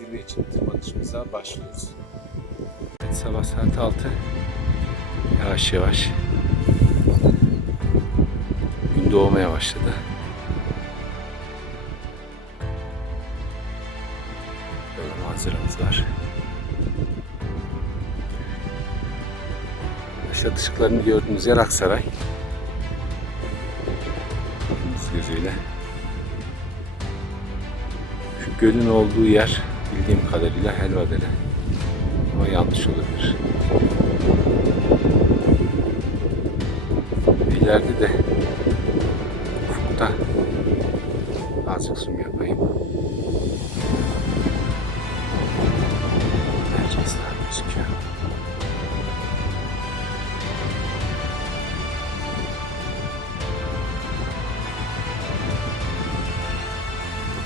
zirve için tırmanışımıza başlıyoruz. Evet, sabah saat 6. Yavaş yavaş gün doğmaya başladı. Böyle manzaramız var. Işık ışıklarını gördüğünüz yer Aksaray. Gördüğünüz gözüyle. Şu gölün olduğu yer bildiğim kadarıyla Helvadere. Ama yanlış olabilir. İleride de ufukta azıcık zoom yapayım. Merkezler gözüküyor.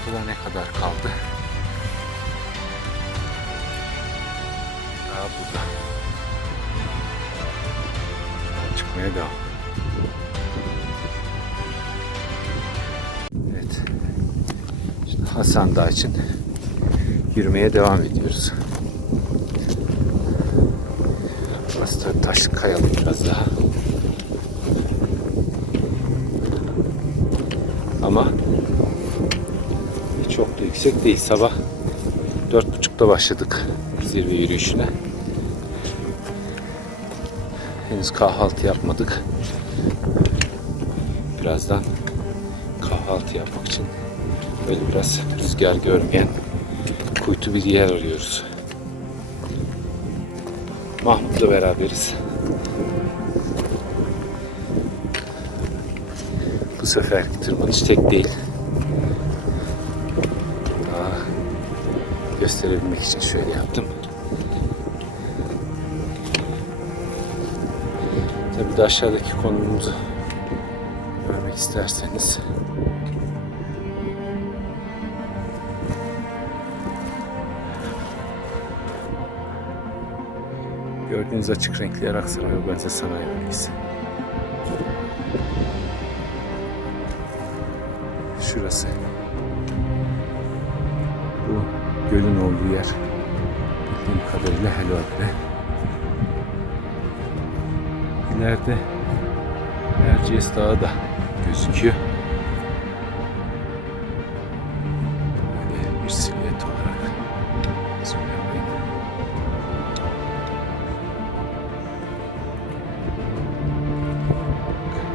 Burada ne kadar kaldı? Daha burada. Çıkmaya devam. Evet. Şimdi Hasan Dağı için yürümeye devam ediyoruz. Burası taş kayalı biraz daha. Ama çok da yüksek değil. Sabah dört buçukta başladık zirve yürüyüşüne. Henüz kahvaltı yapmadık. Birazdan kahvaltı yapmak için böyle biraz rüzgar görmeyen kuytu bir yer arıyoruz. Mahmut'la beraberiz. Bu seferki tırmanış tek değil. Daha gösterebilmek için şöyle yaptım. De aşağıdaki konumumuzu görmek isterseniz Gördüğünüz açık renkli Aksaray Organize Sanayi Bölgesi. Şurası. Bu gölün olduğu yer. Bildiğim kadarıyla Helvadere. İleride Erciyes Dağı da gözüküyor. Böyle bir silüet olarak yapayım.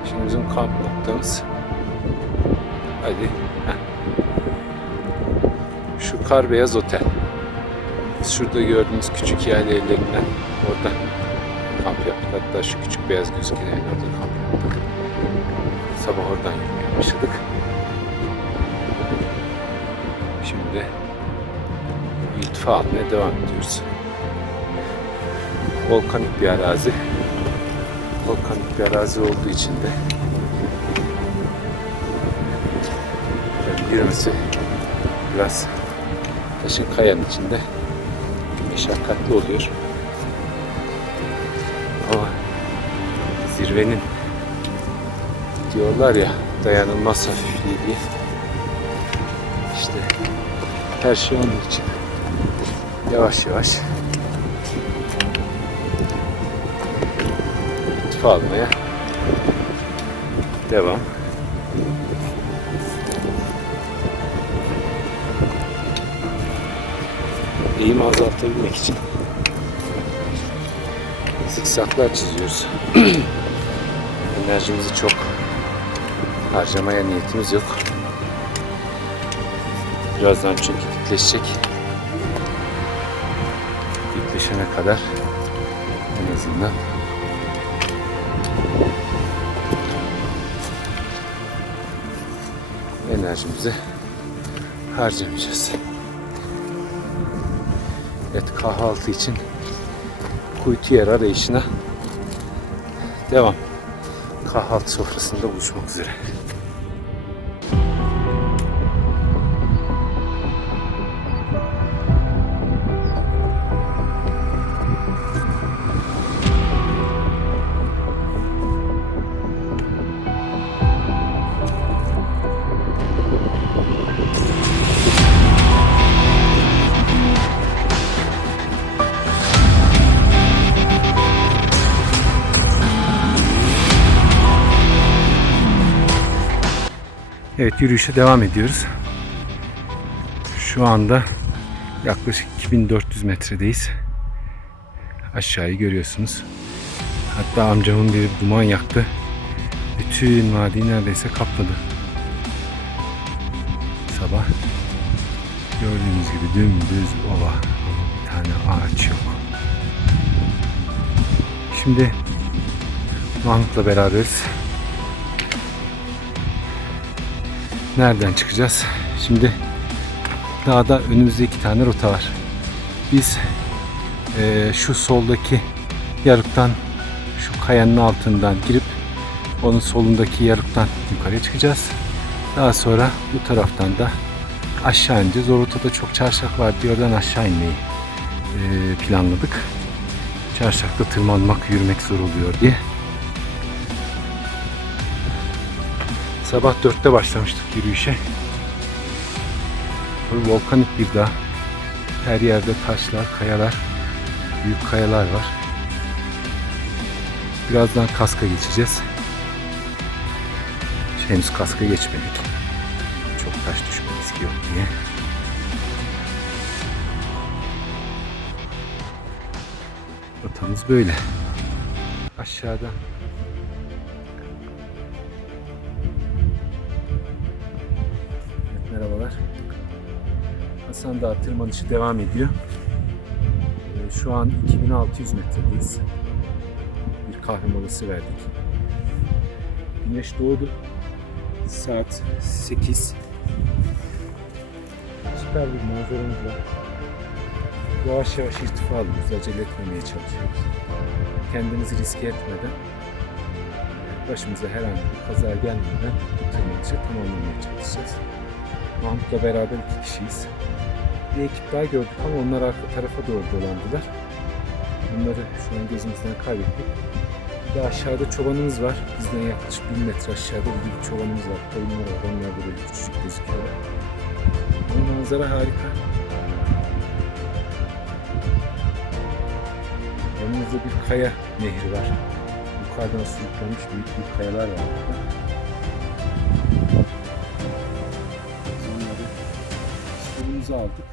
Şimdi bizim kamp noktamız. Hadi. Şu kar beyaz otel. Şurada gördüğünüz küçük yayla evlerinden orada. Hatta şu küçük beyaz gözüken evin orada kamp yaptık. Sabah oradan yürümeye başladık. Şimdi iltifa almaya devam ediyoruz. Volkanik bir arazi. Volkanik bir arazi olduğu için de yürümesi biraz taşın kayanın içinde meşakkatli oluyor. Zirvenin diyorlar ya dayanılmaz hafifliği diye. İşte her şey onun için. Yavaş yavaş irtifa almaya devam. Eğimi azaltabilmek için zikzaklar çiziyoruz. Enerjimizi çok harcamaya niyetimiz yok. Birazdan çünkü dipleşecek. Dipleşene kadar en azından enerjimizi harcamayacağız. Evet kahvaltı için kuytu yer arayışına devam. Kahvaltı sofrasında buluşmak üzere. Evet yürüyüşe devam ediyoruz. Şu anda yaklaşık 2400 metredeyiz. Aşağıyı görüyorsunuz. Hatta amcamın bir duman yaktı. Bütün vadiyi neredeyse kapladı. Sabah gördüğünüz gibi dümdüz ova. Bir tane ağaç yok. Şimdi Mahmut'la beraberiz. Nereden çıkacağız? Şimdi dağda önümüzde iki tane rota var. Biz eee, şu soldaki yarıktan şu kayanın altından girip onun solundaki yarıktan yukarıya çıkacağız. Daha sonra bu taraftan da aşağı ineceğiz. O rotada çok çarşak var diye oradan aşağı inmeyi eee, planladık. Çarşakta tırmanmak, yürümek zor oluyor diye. Sabah 4'te başlamıştık yürüyüşe. Bu volkanik bir dağ. Her yerde taşlar, kayalar, büyük kayalar var. Birazdan kaska geçeceğiz. Henüz kaska geçmedik. Çok taş düşme riski yok diye. Rotamız böyle. Aşağıda Hasan Dağı tırmanışı devam ediyor. Ee, Şu an 2600 metredeyiz. Bir kahve molası verdik. Güneş doğdu. Saat 8. Süper bir manzaramız var. Yavaş yavaş irtifa alıyoruz. Acele etmemeye çalışıyoruz. Kendimizi riske etmeden başımıza herhangi bir kaza gelmeden tırmanışı tamamlamaya çalışacağız. Mahmut'la beraber iki kişiyiz. Bir ekip daha gördük ama onlar arka tarafa doğru dolandılar. Bunları şu an gözümüzden kaybettik. Bir de aşağıda çobanımız var. Bizden yaklaşık 1000 metre aşağıda bir çobanımız var. Koyunlar var. Onlar da böyle küçücük gözüküyorlar. Ama manzara harika. Yanımızda bir kaya nehri var. Yukarıdan sürüklenmiş büyük büyük kayalar var. Suyumuzu aldık.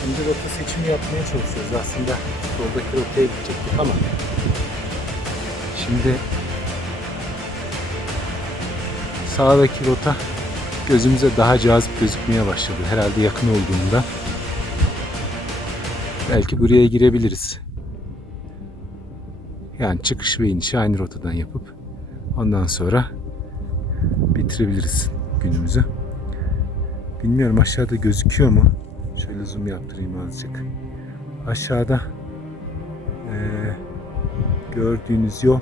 Şimdi rota seçimi yapmaya çalışıyoruz. Aslında soldaki rotaya gidecektik ama şimdi sağdaki rota gözümüze daha cazip gözükmeye başladı. Herhalde yakın olduğunda belki buraya girebiliriz. Yani çıkış ve inişi aynı rotadan yapıp ondan sonra bitirebiliriz günümüzü. Bilmiyorum aşağıda gözüküyor mu? Şöyle zoom yaptırayım azıcık. Aşağıda eee, gördüğünüz yol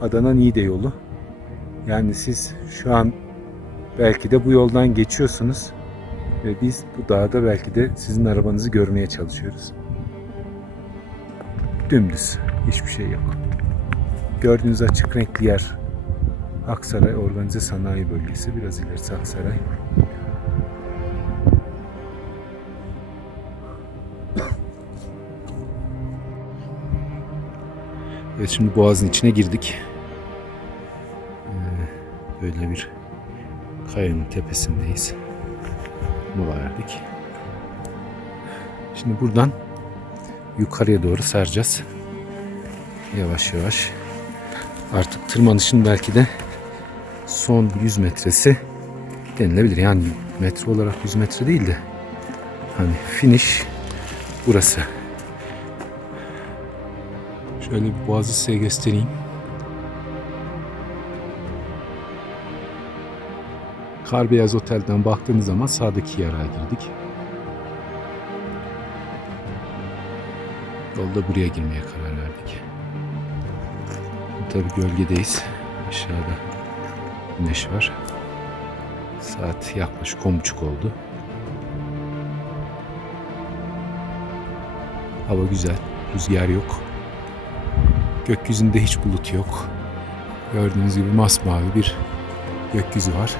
Adana Niğde yolu. Yani siz şu an belki de bu yoldan geçiyorsunuz ve biz bu dağda belki de sizin arabanızı görmeye çalışıyoruz. Dümdüz. Hiçbir şey yok. Gördüğünüz açık renkli yer Aksaray Organize Sanayi Bölgesi. Biraz ilerisi Aksaray. Evet şimdi boğazın içine girdik. Ee, Böyle bir kayanın tepesindeyiz. Mola verdik. Şimdi buradan yukarıya doğru saracağız. Yavaş yavaş. Artık tırmanışın belki de son 100 metresi denilebilir. Yani metre olarak 100 metre değil de hani finish burası. Şöyle bir boğazı size göstereyim. Kar Beyaz Otel'den baktığınız zaman sağdaki yarağa girdik. Yolda buraya girmeye karar verdik. Tabi gölgedeyiz. Aşağıda güneş var. Saat yaklaşık 10.30 oldu. Hava güzel. Rüzgar yok. Gökyüzünde hiç bulut yok. Gördüğünüz gibi masmavi bir gökyüzü var.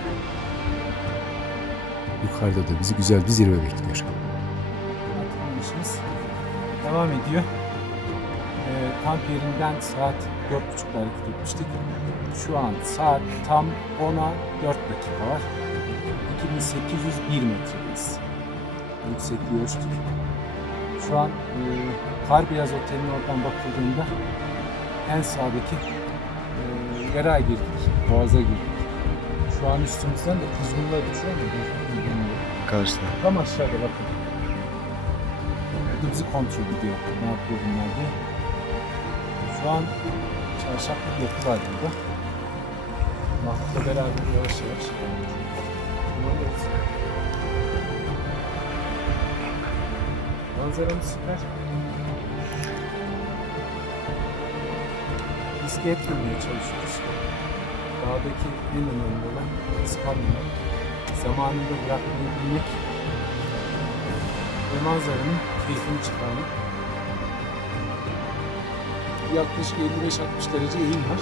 Yukarıda da bizi güzel bir zirve bekliyor. Devam ediyor. Ee, kamp yerinden saat 4.30'da hareket etmiştik. Şu an saat tam 10'a 4 dakika var. 2801 metredeyiz. Yüksekliği ölçtük. Şu an e, Karbeyaz Otel'in oradan bakıldığında en sağdaki e, yere girdik, boğaza girdik. Şu an üstümüzden de kuzgunlar düşüyor mu? Karşıda. Tam aşağıda bakın. Burada bizi kontrol ediyor. Ne yapıyor bunlar diye. Şu an çarşaf bir yapı var burada. Mahmut'la beraber yavaş yavaş. Manzaramız süper. Etmemeye çalışıyoruz. Dağdaki en önemli olan ıspanmamak. Zamanında bırakmayı bilmek ve manzaranın keyfini çıkarmak. Yaklaşık 55-60 derece eğim var.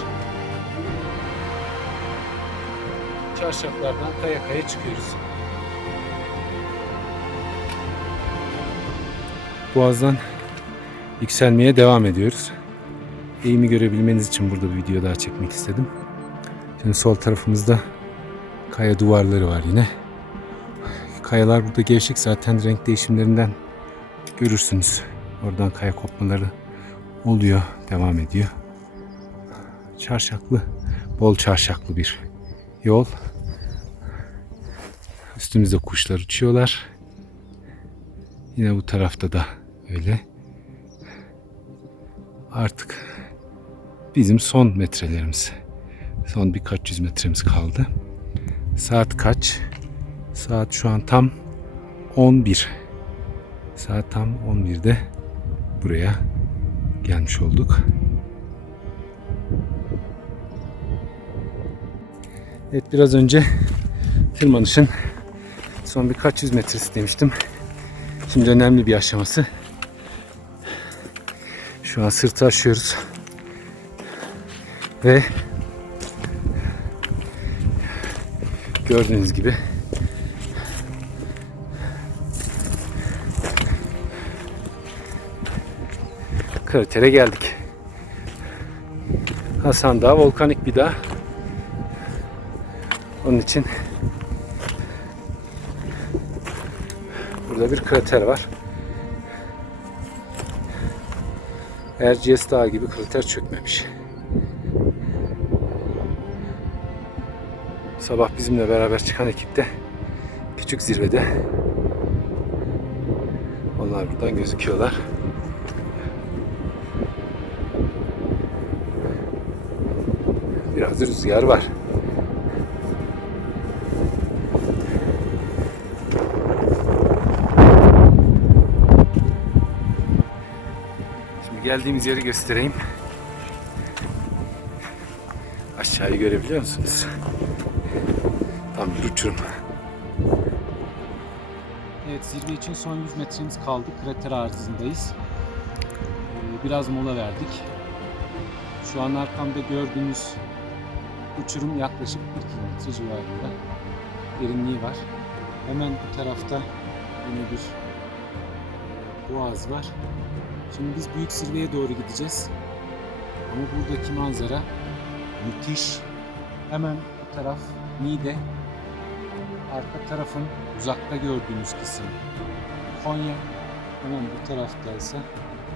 Çarşaflardan kaya kaya çıkıyoruz. Boğazdan yükselmeye devam ediyoruz. Eğimi görebilmeniz için burada bir video daha çekmek istedim. Şimdi sol tarafımızda kaya duvarları var yine. Kayalar burada gevşek zaten renk değişimlerinden görürsünüz. Oradan kaya kopmaları oluyor, devam ediyor. Çarşaklı, bol çarşaklı bir yol. Üstümüzde kuşlar uçuyorlar. Yine bu tarafta da öyle. Artık bizim son metrelerimiz. Son birkaç yüz metremiz kaldı. Saat kaç? Saat şu an tam 11. Saat tam 11'de buraya gelmiş olduk. Evet biraz önce tırmanışın son birkaç yüz metresi demiştim. Şimdi önemli bir aşaması. Şu an sırtı aşıyoruz. Ve gördüğünüz gibi kratere geldik. Hasan Dağı volkanik bir dağ. Onun için burada bir krater var. Erciyes Dağı gibi krater çökmemiş. Sabah bizimle beraber çıkan ekipte küçük zirvede. Onlar buradan gözüküyorlar. Biraz rüzgar var. Şimdi geldiğimiz yeri göstereyim. Aşağıyı görebiliyor musunuz? Tam bir uçurum. Evet zirve için son 100 metremiz kaldı. Krater arızındayız. Ee, Biraz mola verdik. Şu an arkamda gördüğünüz uçurum yaklaşık 1 kilometre civarında derinliği var. Hemen bu tarafta yine bir e, boğaz var. Şimdi biz büyük zirveye doğru gideceğiz. Ama buradaki manzara müthiş. Hemen bu taraf Niğde. Arka tarafın uzakta gördüğünüz kısım Konya. Hemen bu tarafta ise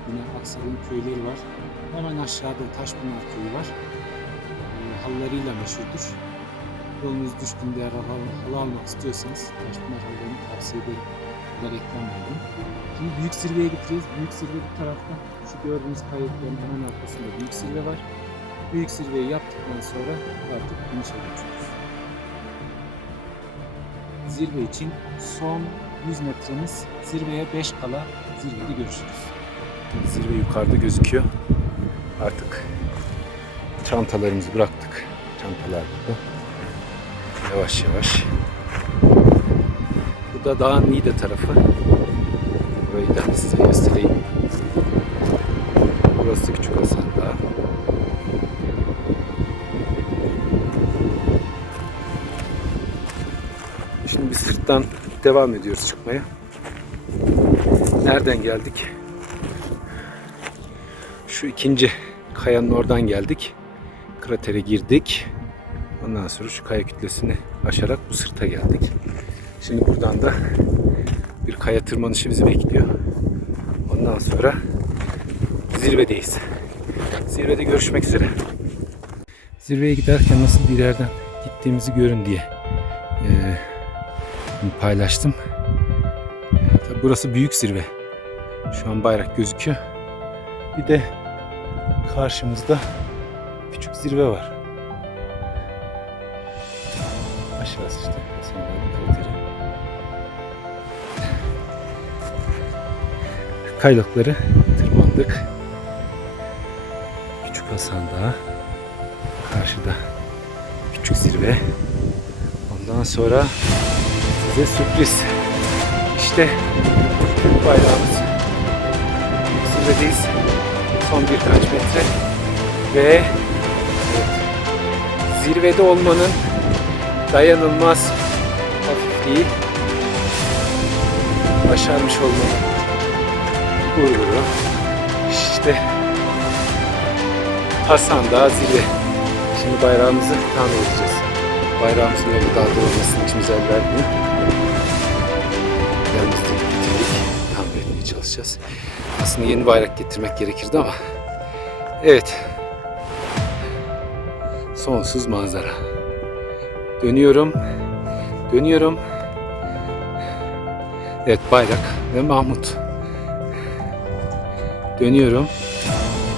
yine Aksaray'ın köyleri var. Hemen aşağıda Taşpınar köyü var. E, halılarıyla meşhurdur. Yolunuz düşkün eğer halı, almak istiyorsanız Taşpınar halılarını tavsiye ederim. Bu da reklam oldu. Şimdi büyük zirveye gideceğiz. Büyük zirve bu tarafta. Şu gördüğünüz kayıkların hemen arkasında büyük zirve var. Büyük zirveyi yaptıktan sonra artık inişe geçiyoruz. Zirve için son 100 metremiz. Zirveye 5 kala zirvede görüşürüz. Zirve yukarıda gözüküyor. Artık çantalarımızı bıraktık. Çantalar burada. Yavaş yavaş. Bu da dağın Niğde tarafı. Burayı da size göstereyim. Burası Küçük Hasan Dağı. Sırttan devam ediyoruz çıkmaya. Nereden geldik? Şu ikinci kayanın oradan geldik. Kratere girdik. Ondan sonra şu kaya kütlesini aşarak bu sırta geldik. Şimdi buradan da bir kaya tırmanışı bizi bekliyor. Ondan sonra zirvedeyiz. Zirvede görüşmek üzere. Zirveye giderken nasıl bir yerden gittiğimizi görün diye paylaştım. Tabii burası büyük zirve. Şu an bayrak gözüküyor. Bir de karşımızda küçük zirve var. Aşağısı işte. Kaylıkları tırmandık. Küçük Hasan Dağı. Karşıda küçük zirve. Ondan sonra size sürpriz. İşte Türk bayrağımız. Zirvedeyiz. Son birkaç metre. Ve zirvede olmanın dayanılmaz hafifliği başarmış olmanın gururu. İşte Hasan Dağı zirve. Şimdi bayrağımızı tamir edeceğiz. Bayrağımızın öyle daldırılmasını içimize el çalışacağız. Aslında yeni bayrak getirmek gerekirdi ama evet sonsuz manzara. Dönüyorum. Dönüyorum. Evet bayrak ve Mahmut. Dönüyorum.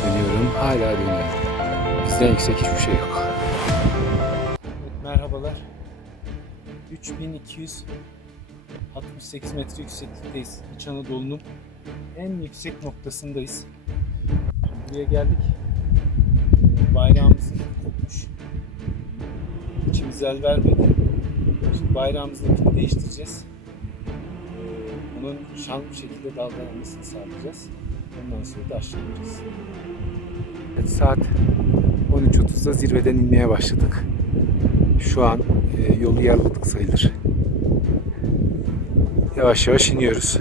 Dönüyorum. Hala dönüyorum. Bizden yüksek hiçbir şey yok. merhabalar. 3268 metre yükseklikteyiz. İç Anadolu'nun en yüksek noktasındayız. Buraya geldik. Bayrağımız kopmuş. İçimiz el vermedi. Şimdi bayrağımızdakini değiştireceğiz. Ee, Bunun şanlı bir şekilde dalgalanmasını sağlayacağız. Ondan sonra da aşağı ineceğiz. Evet, saat 13.30'da zirveden inmeye başladık. Şu an e, yolu yarladık sayılır. Yavaş yavaş iniyoruz.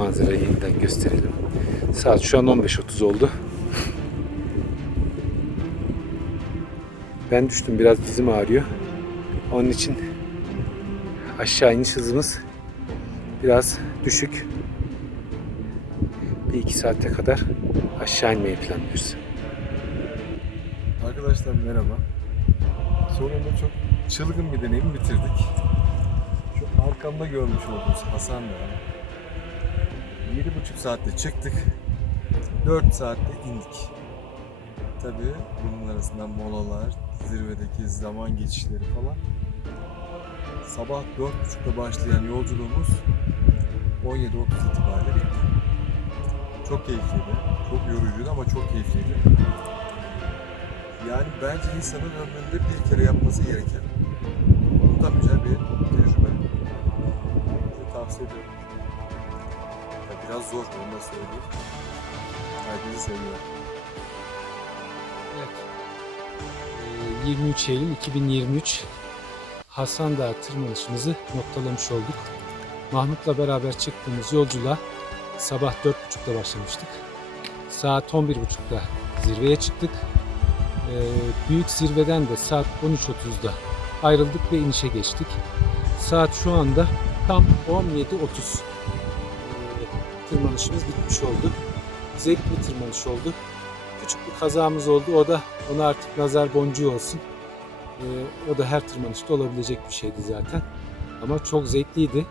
Manzarayı yeniden gösterelim. Saat şu an 15.30 oldu. Ben düştüm biraz dizim ağrıyor. Onun için aşağı iniş hızımız biraz düşük. Bir iki saate kadar aşağı inmeyi planlıyoruz. Arkadaşlar merhaba. Sonunda çok çılgın bir deneyim bitirdik. Şu arkamda görmüş olduğunuz Hasan Dağı. 7,5 saatte çıktık. 4 saatte indik. Tabii bunun arasında molalar, zirvedeki zaman geçişleri falan. Sabah 4.30'da başlayan yolculuğumuz 17.30 itibariyle bitti. Çok keyifliydi. Çok yorucuydu ama çok keyifliydi. Yani bence insanın ömründe bir kere yapması gereken unutamayacağı bir tecrübe. Size tavsiye ediyorum. Biraz zor onu da söyleyeyim. Herkesi seviyorum. Evet. Ee, 23 Eylül 2023 Hasan Dağı tırmanışımızı noktalamış olduk. Mahmut'la beraber çıktığımız yolculuğa sabah 4.30'da başlamıştık. Saat 11.30'da zirveye çıktık. Ee, büyük zirveden de saat 13.30'da ayrıldık ve inişe geçtik. Saat şu anda tam 17.30. Tırmanışımız bitmiş oldu. Zevkli bir tırmanış oldu küçük bir kazamız oldu. O da ona artık nazar boncuğu olsun. Ee, o da her tırmanışta olabilecek bir şeydi zaten. Ama çok zevkliydi.